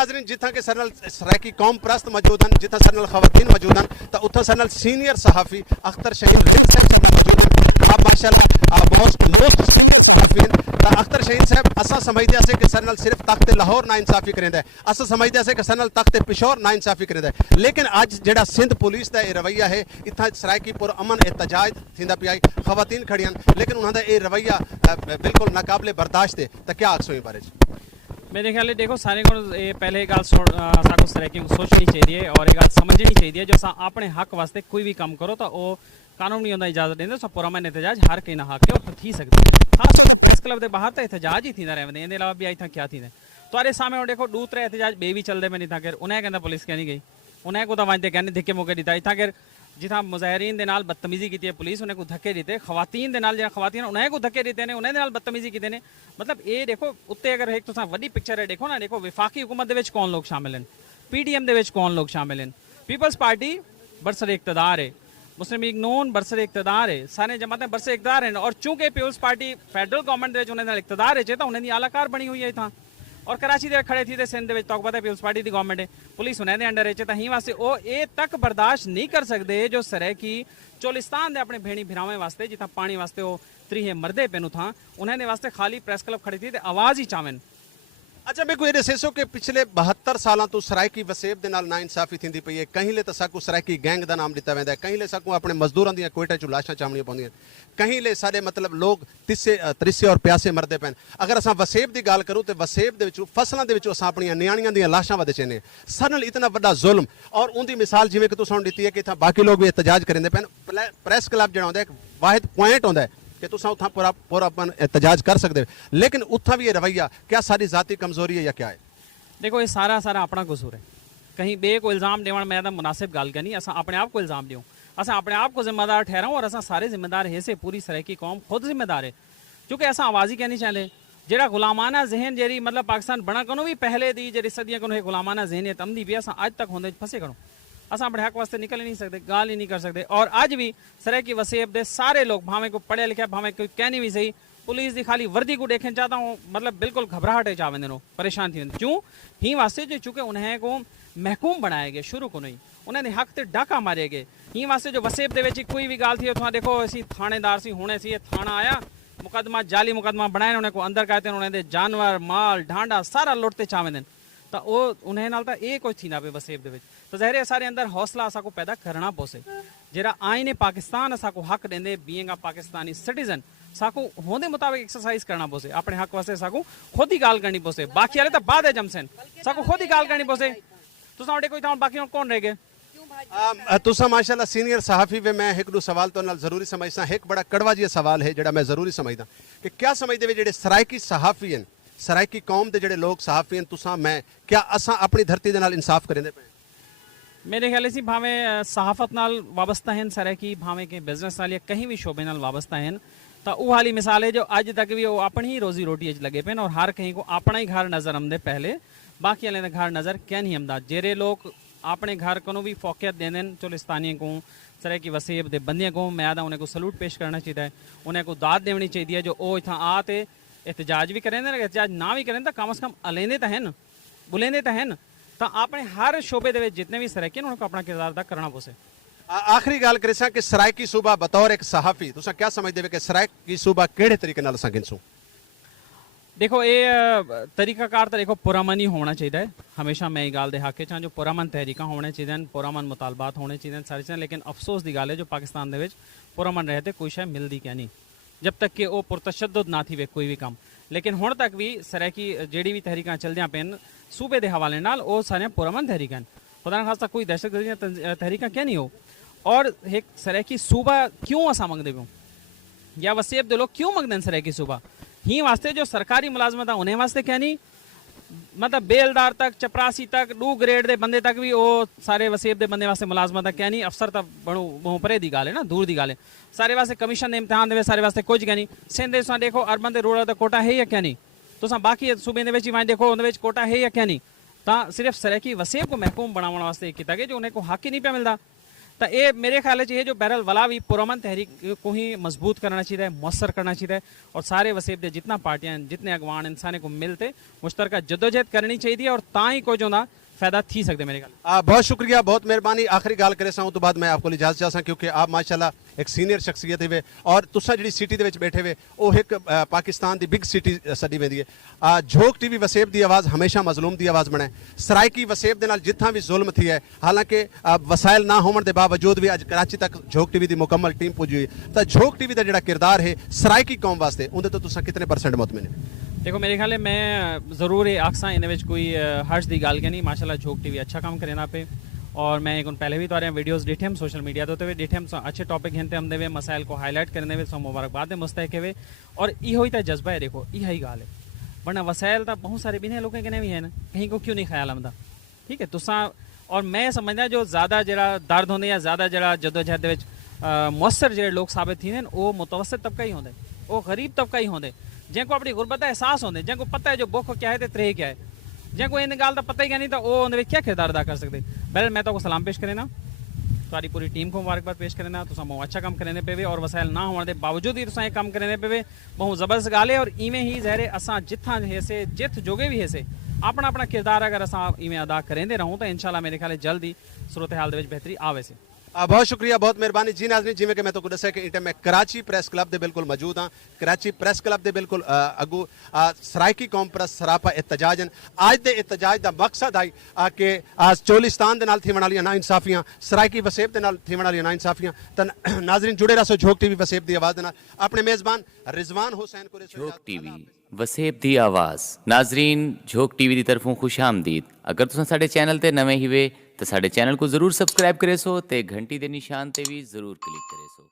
नाजरीन जिथा के सरनल सराइकी कौम परस्त मौजूद हैं, जिथा सरनल खवातीन मौजूद हैं, तो उथा सरनल सीनियर सहाफ़ी अख्तर शहीद माशाअल्लाह बहुत अख्तर शहीद साहब असा समझते से कि सरनल सिर्फ तख्त लाहौर ना इंसाफी करेंदा है, असा समझते से कि सरनल तख्त पिशोर ना इंसाफी करेंदा है, लेकिन अज जेड़ा सिंध पुलिस का यह रवैया है इतना सराइकी पुर अमन एहतजाज थींदा पिया खवातीन खड़ियां लेकिन उन्होंने ये रवैया बिल्कुल नाकाबिले बर्दाश्त है, तो क्या आखसो इस बारे? मेरे ख्याल देखो सारे को पहले गल साको सराइकी सोचनी चाहिए और एक गल समझनी चाहिए जो अपने हक वास्ते कोई भी काम करो तो वो कानून नहीं इजाजत देंगे सब पुरमन एहतजाज हर कहीं ना हक है और थी सकती खास प्रेस क्लब के बाहर तो एहतजाज ही थींदा रहंदे इन अलावा भी आई था क्या थी तो सामने देखो दूसरे एहतजाज बे भी चलते मैं था उन्हें कहता पुलिस कहनी गई उन्हें को तो वजते कहने धिक्के मौके दिता इतना कि जिथा मुजाहरीन के नाल बदतमीजी की है पुलिस उन्हें को धक्के दिते खवातीन के नाल जो खवातीन उन्हें को धक्के दिते ने उन्हें नाल बदतमीजी की ने मतलब ये देखो उत्ते अगर एक तो वड्डी पिक्चर है देखो ना देखो विफाकी हुकूमत दे विच कौन लोग शामिल हैं, पीडीएम दे विच कौन लोग शामिल हैं, पीपल्स पार्टी बरसर इक़्तिदार है, मुस्लिम लीग नून बरसर इक़्तिदार है, सारे जमातें बरसर इक़्तिदार हैं और चूंकि पीपल्स पार्टी फेडरल गवर्नमेंट दे उन्हें इक़्तिदार है तो उन्हें आलाकार बनी हुई है था और कराची दे खड़े थी सिंध तो पता है पीपल्स पार्टी की गवर्नमेंट है पुलिस उन्हें अंडर है तो ही वास्ते वो ये तक बर्दाश्त नहीं कर सकते जो सराइकी चोलिस्तान दे अपने भेणी भिरावें वास्ते जिथा पानी वास्ते वो त्रीहे मरदे पेनू था उन्हें वास्ते खाली प्रेस क्लब खड़ी थी आवाज़ ही चावन। अच्छा मैं कोई दसेसो कि पिछले 72 सालों तो सराइकी वसेब दे नाल ना इंसाफी थींदी पई है, कहीं ले तो साकू सराइकी गैंग का नाम दिता वेंदा है, कहीं ले साकू अपने मजदूरों दी कोयटा चो लाशां चावणियां पौंदियां, कहीं ले सारे मतलब लोग त्रिसे और प्यासे मरदे पैन। अगर असां वसेब की गल करूँ तो वसेब दे विचों फसलों के विचों असां अपनियां नियाणियां दी लाशां वध चेने सरनल इतना बड़ा जुल्म और उनकी मिसाल जिवें कि तुसां दित्ती है कि इत्थां बाकी लोग भी एहतजाज करेंदे पैन। प्रेस क्लब जिहड़ा हुंदा एक वाहिद पॉइंट हुंदा है कि तुसां उत्थां पूरा अपन एहतजाज कर सकते हो, लेकिन उत्थां भी ये रवैया क्या सारी जाती कमजोरी है या क्या है? देखो ये सारा अपना कसूर है, कहीं बे को इल्ज़ाम देवन मैं तो मुनासिब गल करनी असा अपने आप को इल्ज़ाम दूँ असा अपने आप को जिम्मेदार ठहराऊँ और असा सारे जिम्मेदार है से पूरी सराइकी कौम खुद जिम्मेदार है क्योंकि असा आवाज़ ही कहनी चाहते जेड़ा गुलामाना जहन जेरी मतलब पाकिस्तान बना करो भी पहले दी जी सदियाँ को गुलामाना जहनीत अमदी भी असा अज तक होंदे फंसे करो असा अपने हक वास्ते निकल ही नहीं सकते गाल ही नहीं कर सकते और अज भी सराइकी वसेब दे सारे लोग भावें को पढ़े लिखे भावें कोई कहनी भी सही पुलिस की खाली वर्दी को देखना चाहता हूँ मतलब बिल्कुल घबराहट है चावेंदे नो परेशान थी क्यों ही वास्ते जो चूंकि उन्हें को महकूम बनाए गए शुरू को नहीं उन्हें हक से डाका मारे गए ही वास्ते जो वसेब दे विच कोई भी गाल थी उतना देखो असी थानेदार सी होने सी थाना आया मुकदमा जाली मुकदमा बनाए उन्हें को अंदर कहते उन्हें जानवर माल ढांडा सारा लुटते चावेंदे तो वो उन्हें नाल तो ये कुछ थी ना पे वसेब दे विच तो ज़ाहिर सारे अंदर हौसला असा को पैदा करना पोसे जरा आईने पाकिस्तान असा को हक देंदे बीइंग अ पाकिस्तानी सिटीजन साकू होंदे मुताबिक एक्सरसाइज करना पोसे अपने हक वास्ते साकू खुद ही गाल करनी पोसे बाकी वाले तो बाद है जमसन साकू खुद ही गाल करनी पोसे तो साडे कोई तो बाकी कौन रह गए तुसा माशाल्लाह सीनियर सहाफ़ी वे मैं एक दो सवाल तो नाल जरूरी समझदा एक बड़ा कड़वा जी सवाल है जेड़ा मैं जरूरी समझदा कि क्या समझदे वे जेड़े सराइकी सहाफ़ी हैं सराइकी कौम दे जेड़े लोग सहाफ़ी हैं तुसा मैं क्या असा अपनी धरती दे नाल इंसाफ करेंदे पे? मेरे ख्याल से भावें सहाफत नाल वाबस्ता हैं सराइकी भावें के बिजनेस नाल या कहीं भी शोबे नाल वाबस्ता हैं तो वो वाली मिसाल है जो अज तक भी वो अपनी ही रोजी रोटी लगे पे और हर कहीं को अपना ही घर नज़र आमदे पहले बाकी वाले घर नज़र क्या नहीं आमदा जेरे लोग अपने घर को भी फोकियत देंदे चोलिस्तानी को सराइकी वसेब दे बंदियां को मैं उन्हें को सलूट पेश करना चाहिए उन्हें को दाद देनी चाहिए जो वो इतना आते एहतजाज भी करें एहतजाज ना भी करें तो कम से कम अलेंदे तो हैं बुलेंदे तो हैं तो अपने हर शोबे दे जितने भी सराइकी उनको अपना किरदार अदा करना पोसे। आखिरी गल करें कि सराइकी सूबा बतौर एक सहाफ़ी तुसा क्या समझते कि सराइकी सूबा केड़े तरीके नाल असां गिनसूं? देखो ये तरीकाकार तो देखो पुरमन ही होना चाहिए हमेशा मैं ये गाल दे हक जो पुरमन तहरीका होने चाहिए पुरमन मुतालबात होने चाहिए सारी चीज़ें लेकिन अफसोस की गल है जो पाकिस्तान दे पुरमन रहते कोई शय मिलती क्या नहीं जब तक कि वो पुरतशद्दुद ना थी वे कोई भी काम लेकिन हुण तक भी सराइकी जेड़ी भी तहरीक चलदियां पेन सूबे के हवाले नाल वो सारे पुरमन तहरीक हैं खुदा खासा कोई दहशतगर्दी तहरीक क्या नहीं हो और एक सराइकी सूबा क्यों असा मंगते पे या वसेब दे लोग क्यों मंगते हैं सराइकी सूबा ही वास्ते जो सरकारी मुलाजमत उन्हें वास्ते क्या नहीं मतलब बेलदार तक चपरासी तक 2 ग्रेड के बंदे तक भी वो सारे वसेब के बंदे वास्ते मुलाजमत क्या नहीं अफसर तो बड़ो परे की गल है ना दूर की गल है सारे वास्ते कमीशन के इम्तिहान दे सारे वास्ते कुछ क्या नहीं सिंध देखो अर्बन ते रूरल का कोटा है या क्या नहीं तुसा बाकी सूबे के देखो उन्हें कोटा है या क्या नहीं तो सिर्फ सराइकी वसेब को महकूम बनाने वास्ते किया गया जो उन्हें को हक ही नहीं पे मिलता تو یہ میرے خیال ہے جو بہرحال ولا بھی پرامن تحریک کو ہی مضبوط کرنا چاہیے، مؤثر کرنا چاہیے، اور سارے وسیب دے جتنا پارٹیاں جتنے اگوان انسانے کو ملتے مشترکہ جدوجہد کرنی چاہیے، اور تاں ہی کوئی جو نا فائدہ تھی سکتے میرے خیال۔ بہت شکریہ، بہت مہربانی۔ آخری گال کرے سا تو بعد میں آپ کو اجازت چاہسا، کیونکہ آپ ماشاءاللہ ایک سینئر شخصیت ہوئے اور تسا جڑی سٹی دے وچ بیٹھے ہوئے وہ ایک Pakistan the big city study ویندی ہے۔ جھوک ٹی وی وسیب دی آواز ہمیشہ مظلوم دی آواز بنے، سرائکی وسیب دے نال جتنا بھی ظلم تھی ہے، حالانکہ وسائل نہ ہون دے باوجود بھی اج کراچی تک جھوک ٹی وی دی مکمل ٹیم پہنچی ہوئی، تو جھوک ٹی وی دا جڑا کردار ہے سرائکی قوم واسطے اندر تو تسا کتنے % مطمئن ہے؟ دیکھو میرے خیال ہے میں ضرور آخسا ان کوئی حرج دی گل کہ نہیں، ماشاءاللہ جھوک ٹی وی اچھا کام کرنا پہ، اور میں ایک پہلے بھی تو ویڈیوز ڈیٹھے ہم سوشل میڈیا تو ڈیٹھے ہم اچھے ٹاپک ہنتے ہم دے مسائل کو ہائی لائٹ کرنے سو مبارکباد مستحق ہوئے، اور یہ ہوئی تا جذبہ ہے، دیکھو یہ ہی گال ہے، ورنہ وسائل تو بہت سارے بھی لوگوں کے بھی ہیں نا، کہیں کو کیوں نہیں خیال آمدا، ٹھیک ہے تساں، اور میں سمجھنا جو زیادہ جڑا درد ہوندے یا زیادہ جڑا جدوجہد دے وچ مؤثر جڑے لوگ ثابت تھیندے وہ متوسط طبقہ ہی ہوندے، وہ غریب طبقہ ہی ہوندے، جن کو اپنی غربت کا احساس ہوندے، جن کو پتہ ہے جو بخ کیا ہے تے ترے کیا ہے، جن کو ان گال کا پتہ ہی کیا نہیں تو وہ اندر کیا کردار ادا کر سکتے۔ بہرحال میں تو سلام پیش کرنا، تاری پوری ٹیم کو مبارکباد پیش کرنا، تو بہت اچھا کام کرنے پے، اور وسائل نہ ہونے دے باوجود ہی یہ کام کرنے پے بہت زبردست گال ہے، اور ایویں ہی ظاہر اساں جتھاں ہے جت جوگے بھی ہے اپنا اپنا کردار اگر اساں ایویں ادا کریں رہوں تو انشاءاللہ میرے خیال جلد ہی صورتحال دے وچ بہتری آوے سے۔ بہت شکریہ، بہت مہربانی جی ناظرین، جی کہ میں تو دسیا کہ میں کراچی پریس کلب دے بالکل موجود ہاں، کراچی پریس کلب دے بالکل اگو سرائکی قوم پر سراپا احتجاج ہیں۔ آج دے احتجاج دا مقصد آئی کہ چولستان دے نال تھیون والیاں نا انصافیاں، سرائکی وسیب دے نال تھیون والیاں نا انصافیاں، تے ناظرین جڑے رہو جھوک ٹی وی وسیب دی آواز دے نال، اپنے میزبان رضوان حسین کو جھوک ٹی وی وسیب دی آواز۔ ناظرین جھوک ٹی وی دی طرفوں خوش آمدید۔ اگر تساں ساڈے چینل تے نویں ہی وے تو ساڈے چینل کو ضرور سبسکرائب کرے سو تے گھنٹی دے نشان تے بھی ضرور کلک کرے سو۔